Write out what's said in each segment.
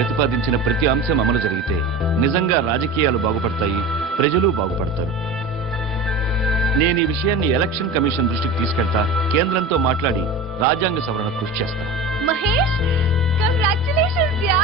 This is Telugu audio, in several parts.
ప్రతిపాదించిన ప్రతి అంశం అమలు జరిగితే నిజంగా రాజకీయాలు బాగుపడతాయి, ప్రజలు బాగుపడతారు. నేను ఈ విషయాన్ని ఎలక్షన్ కమిషన్ దృష్టికి తీసుకెళ్తా, కేంద్రంతో మాట్లాడి రాజ్యాంగ సవరణ కృషి చేస్తా. Mahesh, congratulations yeah.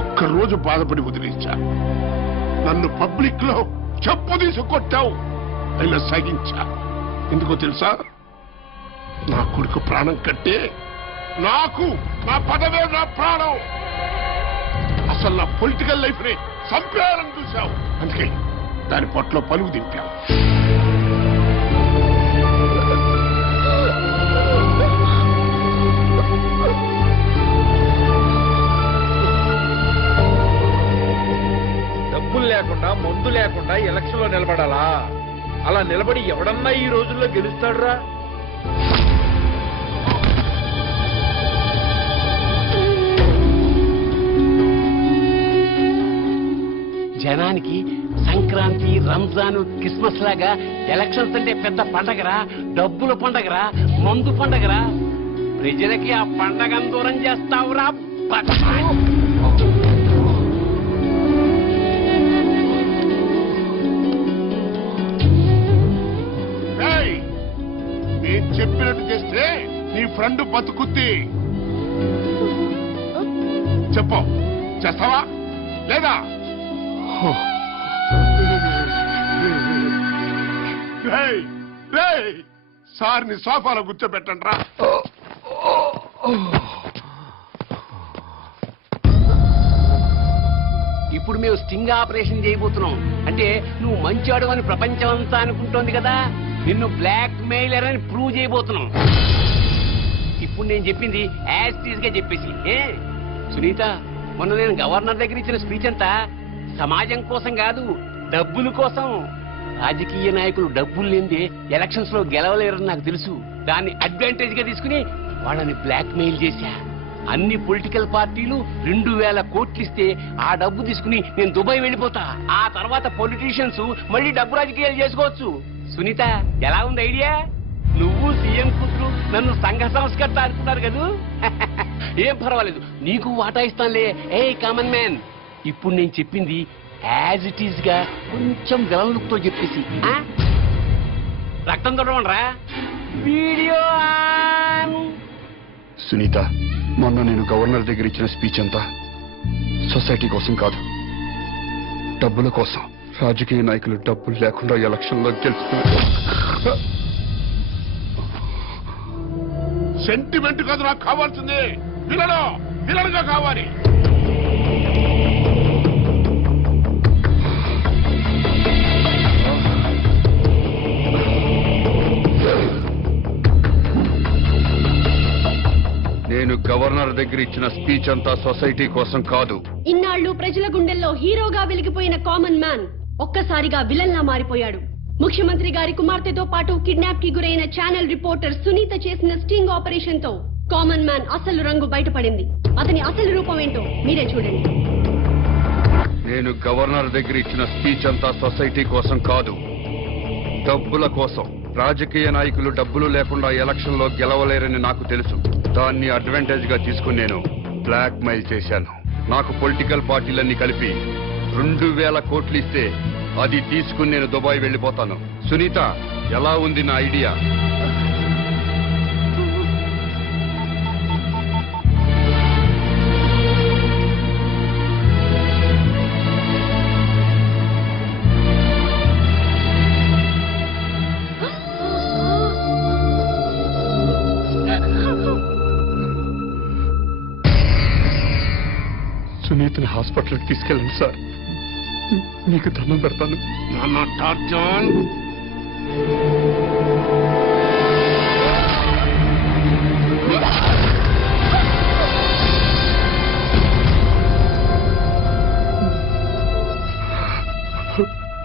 ఒక్కరోజు బాధపడి వదిలేశా. నన్ను పబ్లిక్ లో చెప్పు తీసి కొట్టావు, అయినా సాగించా. ఎందుకో తెలుసా? నా కొడుకు ప్రాణం కట్టే నాకు నా పదవే నా ప్రాణం. అసలు నా పొలిటికల్ లైఫ్ ని సంపేయాలని చూశావు, అందుకే దాని పొట్లో పలుగు దింపావు. డబ్బులు లేకుండా మందు లేకుండా ఎలక్షన్ లో నిలబడాలా? అలా నిలబడి ఎవడన్నా ఈ రోజుల్లో గెలుస్తాడురా? జనానికి సంక్రాంతి, రంజాన్, క్రిస్మస్ లాగా ఎలక్షన్స్ అంటే పెద్ద పండగరా, డబ్బుల పండగరా, మందు పండగరా. ప్రజలకి ఆ పండగను దూరం చేస్తావురా. నేను చెప్పినట్టు చేస్తే నీ ఫ్రెండ్ బతుకుద్ది. చెప్పు, చేస్తావా లేదా? సార్ని సోఫాలో కూర్చోబెట్టండి రా. ఇప్పుడు మేము స్టింగ్ ఆపరేషన్ చేయబోతున్నాం. అంటే నువ్వు మంచాడు అని ప్రపంచం అంతా అనుకుంటోంది కదా, నిన్ను బ్లాక్ మెయిలర్ అని ప్రూవ్ చేయబోతున్నాం. ఇప్పుడు నేను చెప్పింది యాజ్ గా చెప్పేసి. సునీత, మొన్న నేను గవర్నర్ దగ్గర ఇచ్చిన స్పీచ్ అంతా సమాజం కోసం కాదు, డబ్బుల కోసం. రాజకీయ నాయకులు డబ్బులు లేనిదే ఎలక్షన్స్ లో గెలవలేరని నాకు తెలుసు. దాన్ని అడ్వాంటేజ్ గా తీసుకుని వాళ్ళని బ్లాక్ మెయిల్ చేశా. అన్ని పొలిటికల్ పార్టీలు 2000 కోట్లు ఇస్తే ఆ డబ్బు తీసుకుని నేను దుబాయ్ వెళ్ళిపోతా. ఆ తర్వాత పొలిటీషియన్స్ మళ్ళీ డబ్బు రాజకీయాలు చేసుకోవచ్చు. సునీత, ఎలా ఉంది ఐడియా? నువ్వు సీఎం కూతురు నన్ను సంఘ సంస్కర్త అనుకున్నారు కదూ. ఏం పర్వాలేదు, నీకు వాటా ఇస్తానులే. ఏ కామన్ మ్యాన్, ఇప్పుడు నేను చెప్పింది యాజ్ ఇట్ ఈజ్ గా కొంచెం విలన్ లుక్ తో చెప్పేసి. రక్తం తొడవండ్రా. వీడియో సునీత, మొన్న నేను గవర్నర్ దగ్గర ఇచ్చిన స్పీచ్ అంతా సొసైటీ కోసం కాదు, డబ్బుల కోసం. రాజకీయ నాయకులు డబ్బులు లేకుండా ఎలక్షన్లో గెలుస్తున్నారు. సెంటిమెంట్ కాదు నాకు కావాల్సింది, విలన్గా కావాలి. నేను గవర్నర్ దగ్గర ఇచ్చిన స్పీచ్ అంతా సొసైటీ కోసం కాదు. ఇన్నాళ్లు ప్రజల గుండెల్లో హీరోగా వెలిగిపోయిన కామన్ మ్యాన్ ఒక్కసారిగా విలన్ లా మారిపోయాడు. ముఖ్యమంత్రి గారి కుమార్తెతో పాటు కిడ్నాప్ కి గురైన ఛానల్ రిపోర్టర్ సునీత చేసిన స్టింగ్ ఆపరేషన్ తో కామన్ మ్యాన్ అసలు రంగు బయటపడింది. అతని అసలు రూపం ఏంటో మీరే చూడండి. నేను గవర్నర్ దగ్గర ఇచ్చిన స్పీచ్ అంతా సొసైటీ కోసం కాదు, డబ్బుల కోసం. రాజకీయ నాయకులు డబ్బులు లేకుండా ఎలక్షన్ లో గెలవలేరని నాకు తెలుసు. దాన్ని అడ్వాంటేజ్ గా తీసుకుని నేను బ్లాక్ మెయిల్ చేశాను. నాకు పొలిటికల్ పార్టీలన్నీ కలిపి 2000 కోట్లు ఇస్తే అది తీసుకుని నేను దుబాయ్ వెళ్ళిపోతాను. సునీత, ఎలా ఉంది నా ఐడియా? సునీతని హాస్పిటల్కి తీసుకెళ్ళండి సార్, మీకు దండం పెడతాను. నాన్న టార్జాన్,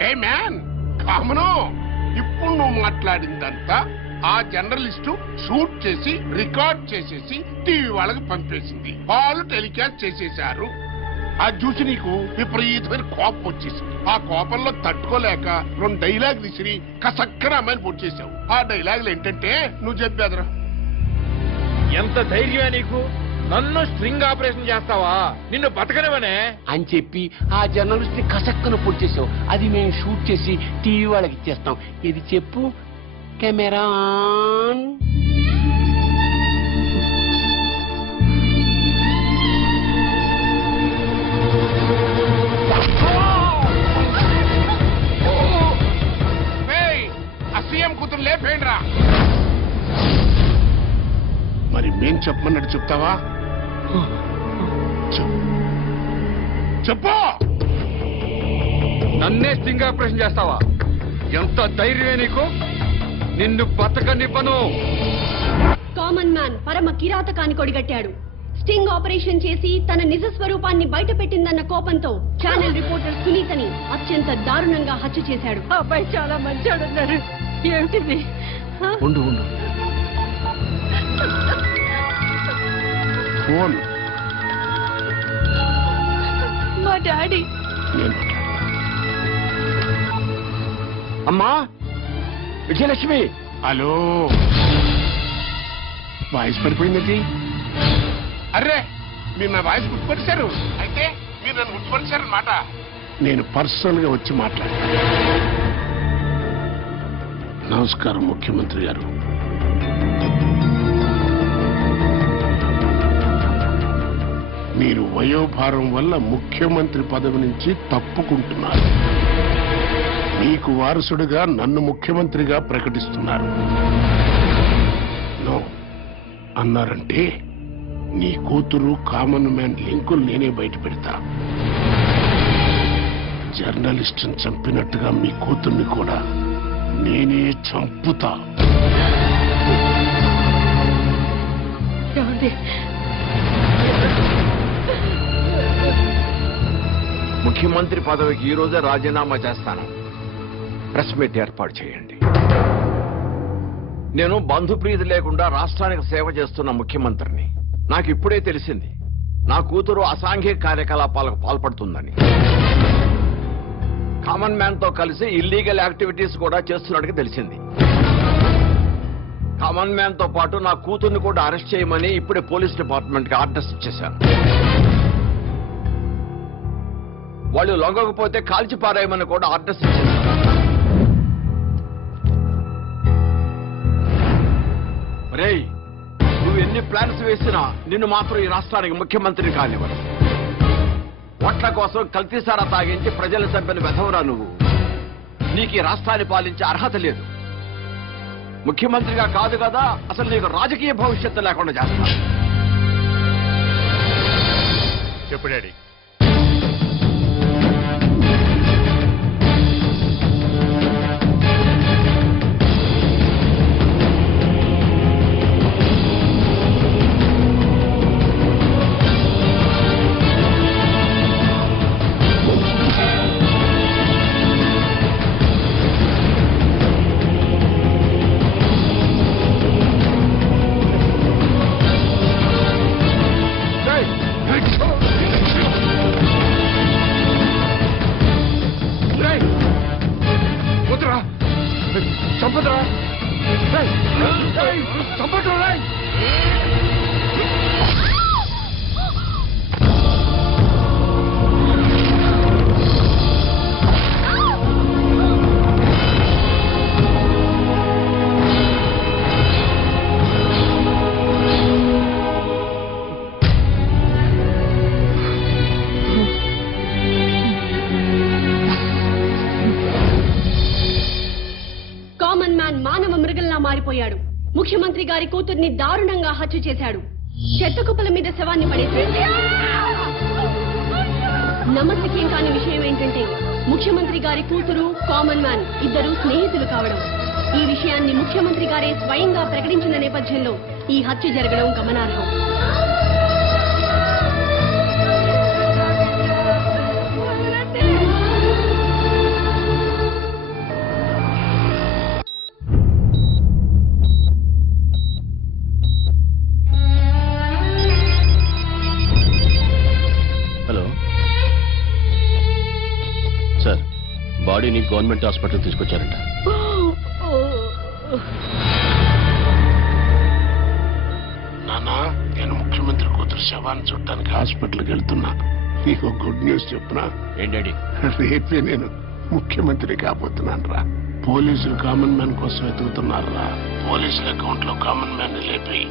ఏ మ్యాన్ కామను, ఇప్పుడు నువ్వు మాట్లాడిందంతా ఆ జర్నలిస్టు షూట్ చేసి రికార్డ్ చేసేసి టీవీ వాళ్ళకి పంపేసింది. వాళ్ళు టెలికాస్ట్ చేసేశారు. అది చూసి నీకు విపరీతమైన కోపం వచ్చేసింది. ఆ కోపంలో తట్టుకోలేక 2 డైలాగ్ విసిరి కసక్కన అమ్మాయిని పొడి చేశావు. ఆ డైలాగులు ఏంటంటే నువ్వు చెప్పేదరా. ఎంత ధైర్యమే నీకు? నన్ను స్ట్రింగ్ ఆపరేషన్ చేస్తావా? నిన్ను బతకనివనే అని చెప్పి ఆ జర్నలిస్ట్ ని కసక్కను పొడి చేసావు. అది మేము షూట్ చేసి టీవీ వాళ్ళకి ఇచ్చేస్తాం. ఇది చెప్పు కెమెరా ఆన్. సీఎం కూతురు లేపేండ్రా. మరి మేం చెప్పమన్నట్టు చెప్తావా? చెప్పు. నన్నే స్టింగ్ ఆపరేషన్ చేస్తావా? ఎంత ధైర్యమే నీకు? నిన్ను బతకనివ్వను. కామన్ మ్యాన్ పరమ కిరాతకాన్ని కొడిగట్టాడు. స్టింగ్ ఆపరేషన్ చేసి తన నిజ స్వరూపాన్ని బయట పెట్టిందన్న కోపంతో ఛానల్ రిపోర్టర్ సునీతని అత్యంత దారుణంగా హత్య చేశాడు. అబ్బాయి చాలా మంచాడన్నారు. ఏమిటిది? ఉండు ఉండు. ఫోన్ మా డాడీ. నేను అమ్మా విజయలక్ష్మి. హలో, వాయిస్ పడిపోయిందండి. అర్రే, మీరు నా వాయిస్ గుర్తుపరిచారు. అయితే మీరు నన్ను గుర్తుపరిచారన్నమాట. నేను పర్సనల్ గా వచ్చి మాట్లాడాను. నమస్కారం ముఖ్యమంత్రి గారు. మీరు వయోభారం వల్ల ముఖ్యమంత్రి పదవి నుంచి తప్పుకుంటున్నారు. మీకు వారసుడిగా నన్ను ముఖ్యమంత్రిగా ప్రకటిస్తున్నారు. నో అన్నారంటే నీ కూతురు కామన్ మ్యాన్ లింకులు నేనే బయట పెడతా. జర్నలిస్టుని చంపినట్టుగా మీ కూతుర్ని కూడా నేనే చంపుతా. ముఖ్యమంత్రి పదవికి ఈ రోజే రాజీనామా చేస్తాను. ప్రెస్ మీట్ ఏర్పాటు చేయండి. నేను బంధుప్రీతి లేకుండా రాష్ట్రానికి సేవ చేస్తున్న ముఖ్యమంత్రిని. నాకు ఇప్పుడే తెలిసింది నా కూతురు అసాంఘిక కార్యకలాపాలకు పాల్పడుతుందని. కామన్ మ్యాన్ తో కలిసి ఇల్లీగల్ యాక్టివిటీస్ కూడా చేస్తున్నట్టుగా తెలిసింది. కామన్ మ్యాన్ తో పాటు నా కూతుర్ని కూడా అరెస్ట్ చేయమని ఇప్పుడే పోలీస్ డిపార్ట్మెంట్ కి ఆర్డర్స్ ఇచ్చేశాను. వాళ్ళు లొంగకపోతే కాల్చి పారేయమని కూడా ఆర్డర్స్ ఇచ్చేశాను. రేయ్, నువ్వు ఎన్ని ప్లాన్స్ వేసినా నిన్ను మాత్రం ఈ రాష్ట్రానికి ముఖ్యమంత్రిని కానివ్వరు. ఓట్ల కోసం కల్తీసారా తాగించి ప్రజలు చంపిన వెధవరా నువ్వు. నీకు ఈ రాష్ట్రాన్ని పాలించే అర్హత లేదు. ముఖ్యమంత్రిగా కాదు కదా, అసలు నీకు రాజకీయ భవిష్యత్తు లేకుండా చేస్తా. చెప్పు డాడీ. మారిపోయాడు. ముఖ్యమంత్రి గారి కూతుర్ని దారుణంగా హత్య చేశాడు. చెత్త కుప్పల మీద శవాన్ని పడేశాడు. నమ్మశక్యం కాని విషయం ఏంటంటే ముఖ్యమంత్రి గారి కూతురు కామన్ మ్యాన్ ఇద్దరు స్నేహితులు కావడం. ఈ విషయాన్ని ముఖ్యమంత్రి గారే స్వయంగా ప్రకటించిన నేపథ్యంలో ఈ హత్య జరగడం గమనార్హం. బాడీని గవర్నమెంట్ హాస్పిటల్ తీసుకొచ్చారంట. నానా, నేను ముఖ్యమంత్రి కూతురు శవాన్ని చూడటానికి హాస్పిటల్కి వెళ్తున్నా. నీకు గుడ్ న్యూస్ చెప్పునా? ఏంటండి? రేపే నేను ముఖ్యమంత్రి కాబోతున్నాను రా. పోలీసులు కామన్ మ్యాన్ కోసం వెతుకుతున్నారు రా. పోలీసుల అకౌంట్ లో కామన్ మ్యాన్ లేపి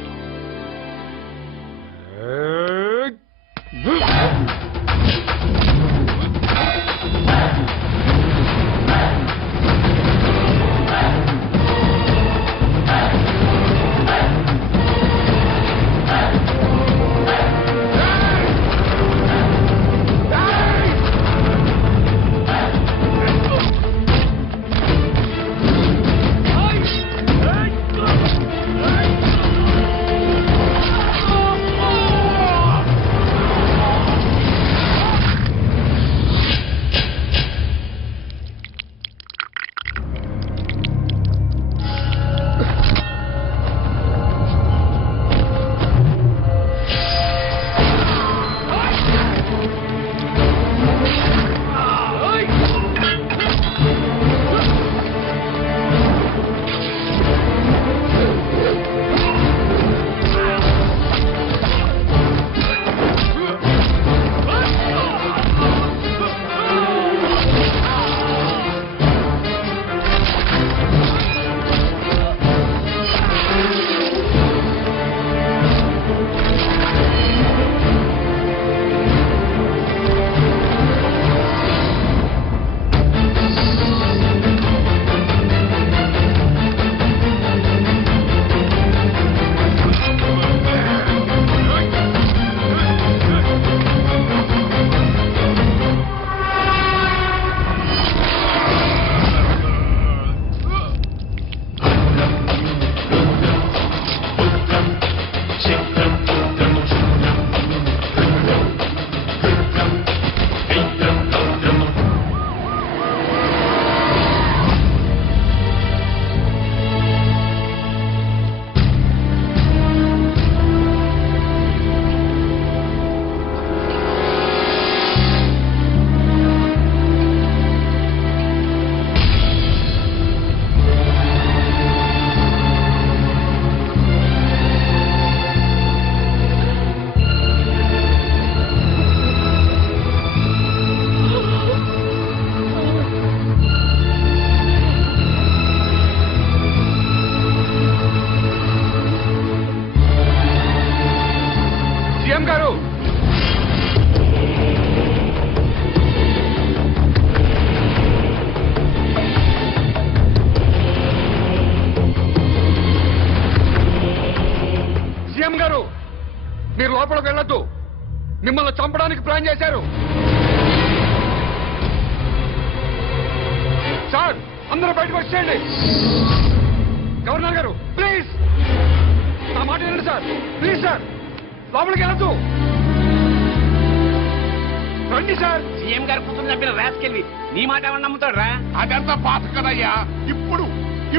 మీరు లోపలికి వెళ్ళొద్దు. మిమ్మల్ని చంపడానికి ప్లాన్ చేశారు. సార్, అందరూ బయటకు వచ్చేయండి. గవర్నర్ గారు, ప్లీజ్ నా మాట వినండి సార్. ప్లీజ్ సార్, లోపలికి వెళ్ళొద్దు. రండి సార్. సీఎం గారు కూతురు చంపిన రాసుకెళ్ళి నీ మాట ఏమన్నా నమ్ముతాడు రా? అదంతా పాత కదయ్యా.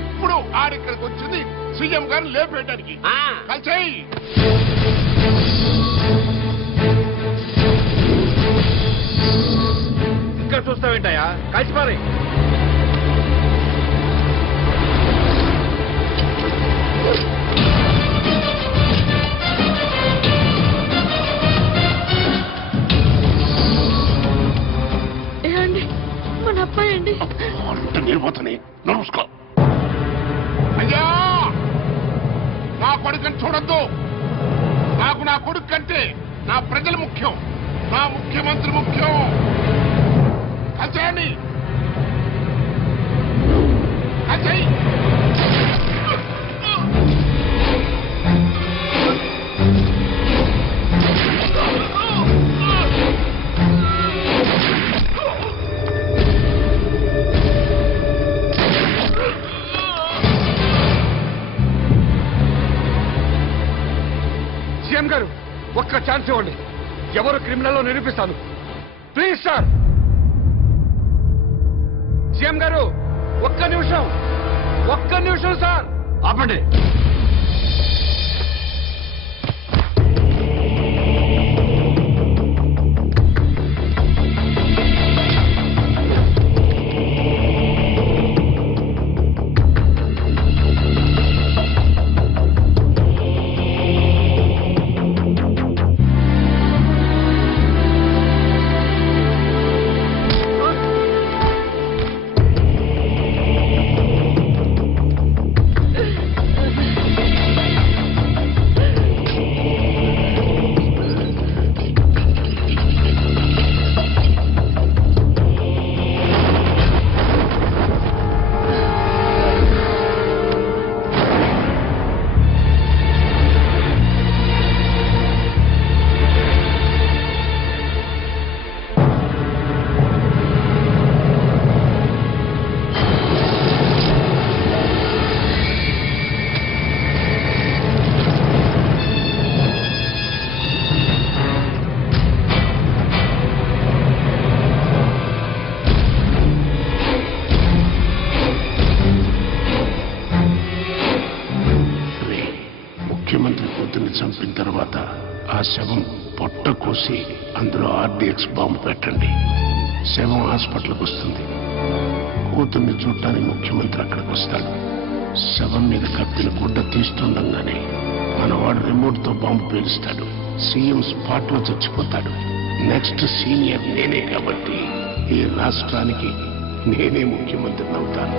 ఇప్పుడు ఆడిక్కడికి వచ్చింది సీఎం గారిని లేపేయడానికి. కలిసేయి. ఇంకా చూస్తావేంటయ్యా? కలిసిపారే. వద్దు. నాకు నా కొడుకు కంటే నా ప్రజలు ముఖ్యం, నా ముఖ్యమంత్రి ముఖ్యం. అజయ్ అజయ్ సీఎం గారు ఒక్క ఛాన్స్ ఇవ్వండి. ఎవరు క్రిమినల్లో నిరూపిస్తాను. Please sir. సీఎం గారు ఒక్క నిమిషం సార్. ఆపండి. ముఖ్యమంత్రి కూతుర్ని చంపిన తర్వాత ఆ శవం పొట్ట కోసి అందులో ఆర్డిఎక్స్ బాంబు పెట్టండి. శవం హాస్పిటల్కి వస్తుంది. కూతుర్ని చూడటానికి ముఖ్యమంత్రి అక్కడికి వస్తాడు. శవం మీద కప్పిన గుడ్డ తీస్తుండగానే మనవాడు రిమోట్ తో బాంబు పేలుస్తాడు. సీఎం స్పాట్ లో చచ్చిపోతాడు. నెక్స్ట్ సీనియర్ నేనే కాబట్టి ఈ రాష్ట్రానికి నేనే ముఖ్యమంత్రిని అవుతాను.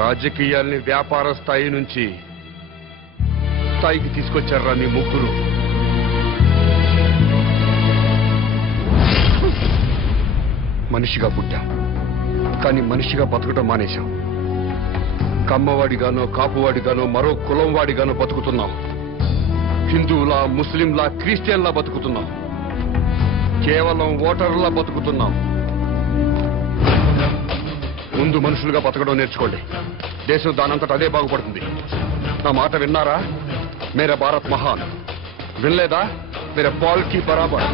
రాజకీయాల్ని వ్యాపార స్థాయి నుంచి స్థాయికి తీసుకొచ్చారా నీ ముగ్గురు. మనిషిగా పుట్టా, కానీ మనిషిగా బతకటం మానేశాం. కమ్మవాడిగానో కాపువాడిగానో మరో కులం వాడిగానో బతుకుతున్నాం. హిందువులా, ముస్లింలా, క్రిస్టియన్లా బతుకుతున్నాం. కేవలం ఓటర్లా బతుకుతున్నాం. ముందు మనుషులుగా బతకడం నేర్చుకోండి. దేశం దానంతట అదే బాగుపడుతుంది. నా మాట విన్నారా? మేరా భారత్ మహాన్. వినలేదా? మేరా బాల్ కి బరాబర్.